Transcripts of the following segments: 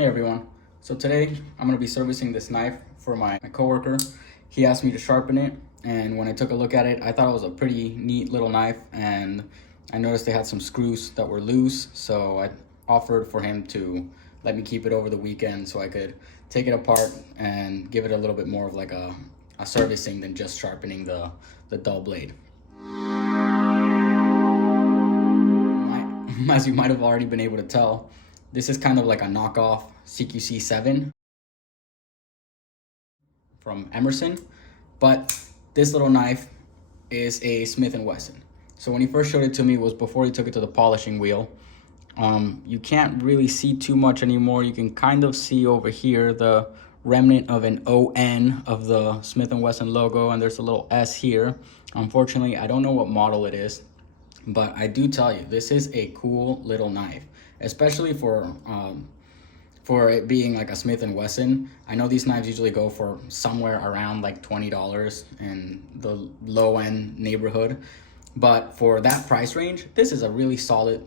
Hey everyone. So today I'm going to be servicing this knife for my coworker. He asked me to sharpen it, and when I took a look at it, I thought it was a pretty neat little knife, and I noticed they had some screws that were loose, so I offered for him to let me keep it over the weekend so I could take it apart and give it a little bit more of like a servicing than just sharpening the dull blade. As you might have already been able to tell, this is kind of like a knockoff CQC7 from Emerson, but this little knife is a Smith Wesson. So when he first showed it to me, it was before he took it to the polishing wheel. You can't really see too much anymore. You can kind of see over here the remnant of an ON of the Smith & Wesson logo, and there's a little S here. Unfortunately, I don't know what model it is, but I do tell you, this is a cool little knife, especially for it being like a Smith & Wesson. I know these knives usually go for somewhere around like $20 in the low end neighborhood, but for that price range, this is a really solid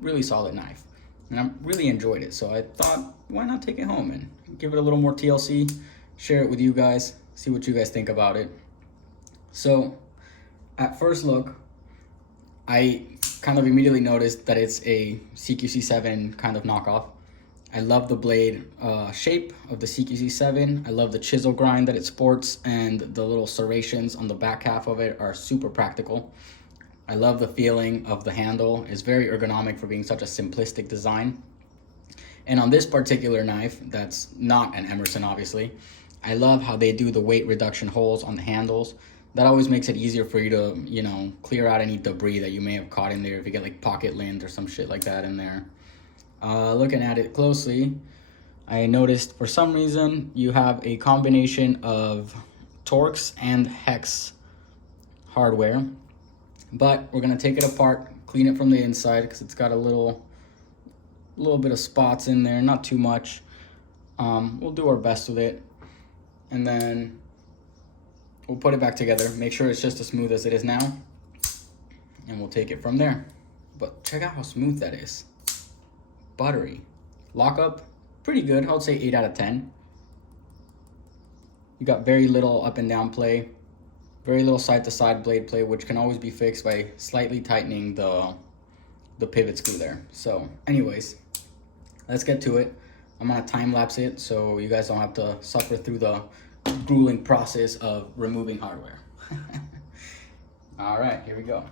knife, and I really enjoyed it. So I thought, why not take it home and give it a little more TLC, share it with you guys, see what you guys think about it. So at first look, I kind of immediately noticed that it's a CQC7 kind of knockoff. I love the blade shape of the CQC7. I love the chisel grind that it sports, and the little serrations on the back half of it are super practical. I love the feeling of the handle. It's very ergonomic for being such a simplistic design. And on this particular knife, that's not an Emerson obviously, I love how they do the weight reduction holes on the handles. That always makes it easier for you to, clear out any debris that you may have caught in there if you get like pocket lint or some shit like that in there. Looking at it closely, I noticed for some reason you have a combination of Torx and hex hardware, but we're gonna take it apart, clean it from the inside because it's got a little bit of spots in there, not too much. We'll do our best with it, and then we'll put it back together, make sure it's just as smooth as it is now, and we'll take it from there. But check out how smooth that is. Buttery. Lockup, pretty good. I would say 8 out of 10. You got very little up and down play, very little side to side blade play, which can always be fixed by slightly tightening the pivot screw there. So anyways, let's get to it. I'm gonna time lapse it so you guys don't have to suffer through the grueling process of removing hardware. All right, here we go.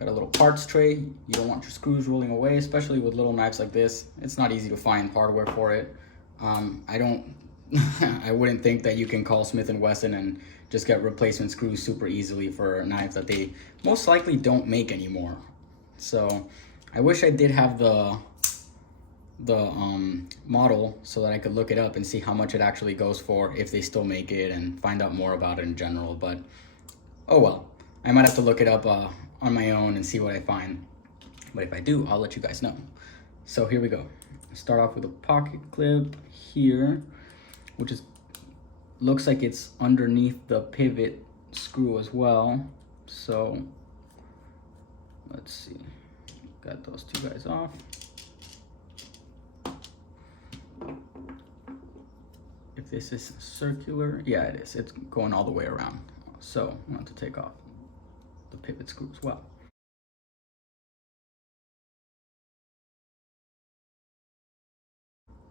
Got a little parts tray. You don't want your screws rolling away, especially with little knives like this. It's not easy to find hardware for it. I wouldn't think that you can call Smith & Wesson and just get replacement screws super easily for knives that they most likely don't make anymore. So I wish I did have the model so that I could look it up and see how much it actually goes for, if they still make it, and find out more about it in general. But oh well, I might have to look it up on my own and see what I find. But if I do, I'll let you guys know. So here we go. Start off with a pocket clip here, which looks like it's underneath the pivot screw as well. So let's see. Got those two guys off. If this is circular, yeah, it is. It's going all the way around. So I want to take off the pivot screw as well.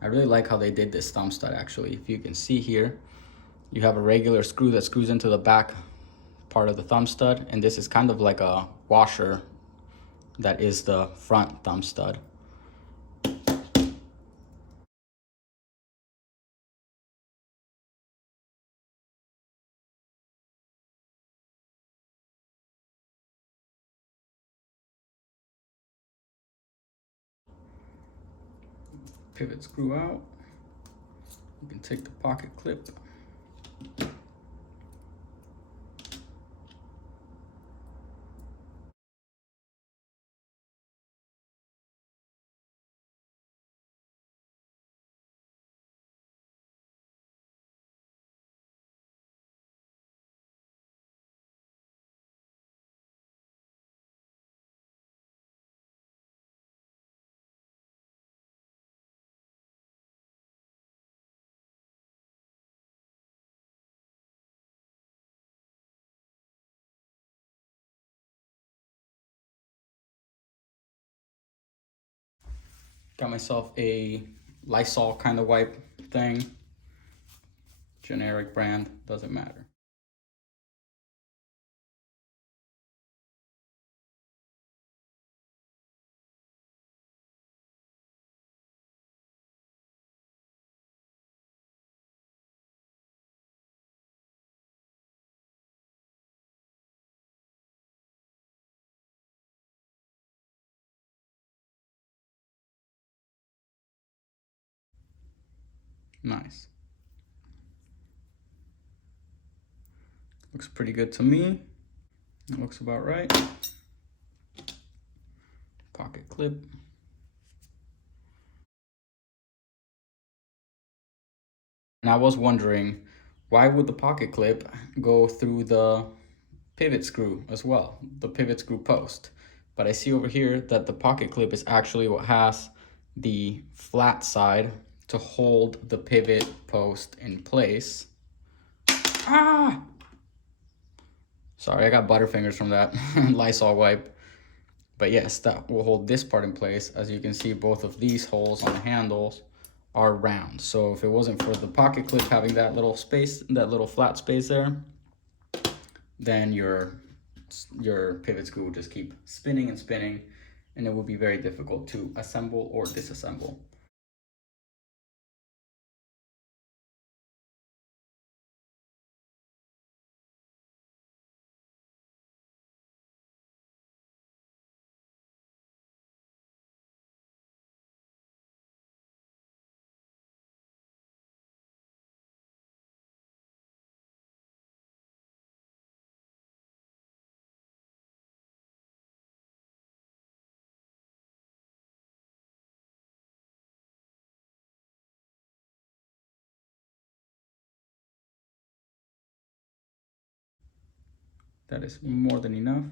I really like how they did this thumb stud actually. If you can see here, you have a regular screw that screws into the back part of the thumb stud, and this is kind of like a washer that is the front thumb stud. Pivot screw out. You can take the pocket clip. Got myself a Lysol kind of wipe thing. Generic brand, doesn't matter. Nice. Looks pretty good to me. It looks about right. Pocket clip. And I was wondering, why would the pocket clip go through the pivot screw as well, the pivot screw post? But I see over here that the pocket clip is actually what has the flat side to hold the pivot post in place. Ah! Sorry, I got butterfingers from that Lysol wipe. But yes, that will hold this part in place. As you can see, both of these holes on the handles are round. So if it wasn't for the pocket clip having that little space, that little flat space there, then your pivot screw will just keep spinning and spinning, and it will be very difficult to assemble or disassemble. That is more than enough.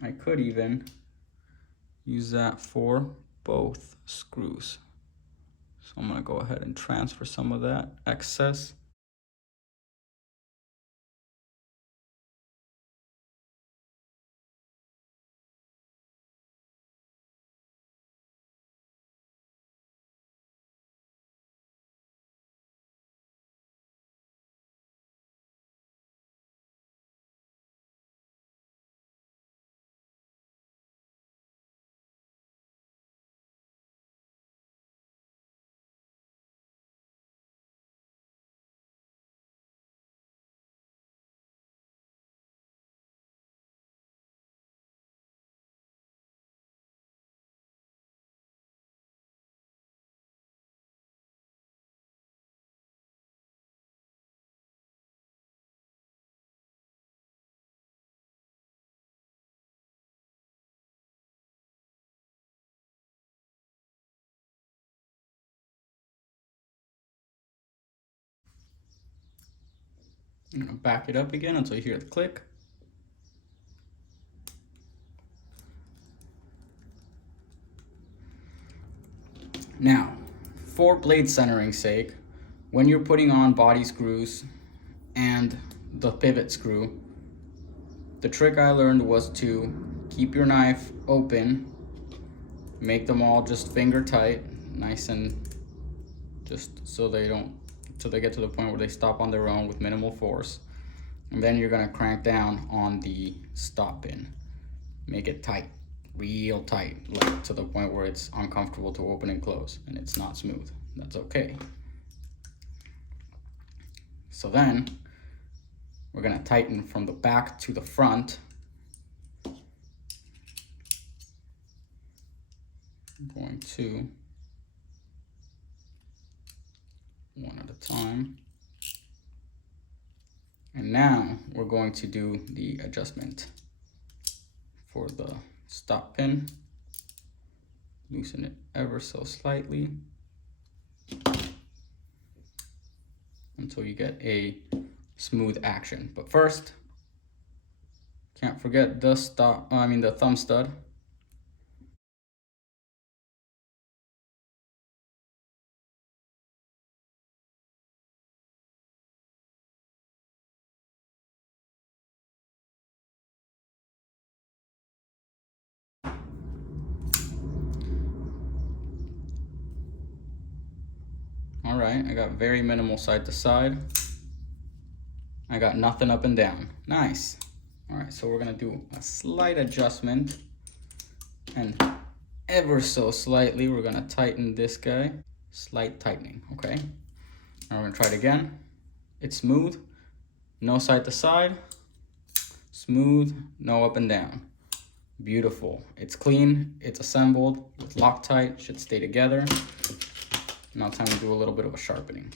I could even use that for both screws. So I'm gonna go ahead and transfer some of that excess. I'm gonna back it up again until you hear the click. Now, for blade centering sake, when you're putting on body screws and the pivot screw, the trick I learned was to keep your knife open, make them all just finger tight, nice and just so they get to the point where they stop on their own with minimal force. And then you're gonna crank down on the stop pin. Make it tight, real tight, like to the point where it's uncomfortable to open and close and it's not smooth. That's okay. So then we're gonna tighten from the back to the front. I'm going to one at a time. And now we're going to do the adjustment for the stop pin. Loosen it ever so slightly until you get a smooth action. But first, can't forget the thumb stud. right, I got very minimal side to side. I got nothing up and down. Nice. All right, so we're gonna do a slight adjustment, and ever so slightly, we're gonna tighten this guy. Slight tightening, okay? Now we're gonna try it again. It's smooth, no side to side. Smooth, no up and down. Beautiful. It's clean, it's assembled with Loctite, should stay together. Now time to do a little bit of a sharpening.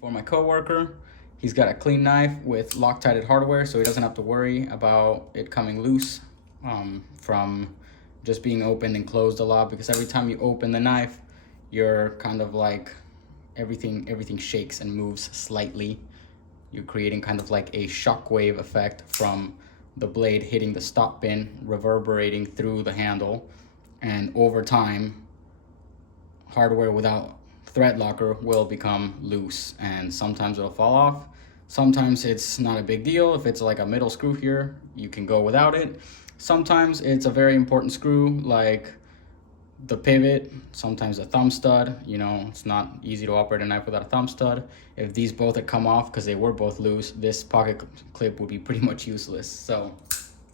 For my coworker, he's got a clean knife with Loctite hardware, so he doesn't have to worry about it coming loose from just being opened and closed a lot, because every time you open the knife, you're kind of like everything shakes and moves slightly. You're creating kind of like a shockwave effect from the blade hitting the stop pin, reverberating through the handle, and over time, hardware without thread locker will become loose, and sometimes it'll fall off. Sometimes it's not a big deal. If it's like a middle screw here, you can go without it. Sometimes it's a very important screw, like the pivot, sometimes a thumb stud. You know, it's not easy to operate a knife without a thumb stud. If these both had come off because they were both loose, this pocket clip would be pretty much useless. So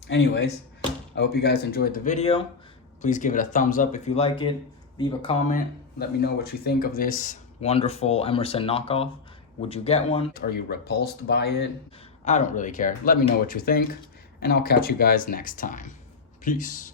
anyways, I hope you guys enjoyed the video. Please give it a thumbs up if you like it. Leave a comment. Let me know what you think of this wonderful Emerson knockoff. Would you get one? Are you repulsed by it? I don't really care. Let me know what you think, and I'll catch you guys next time. Peace.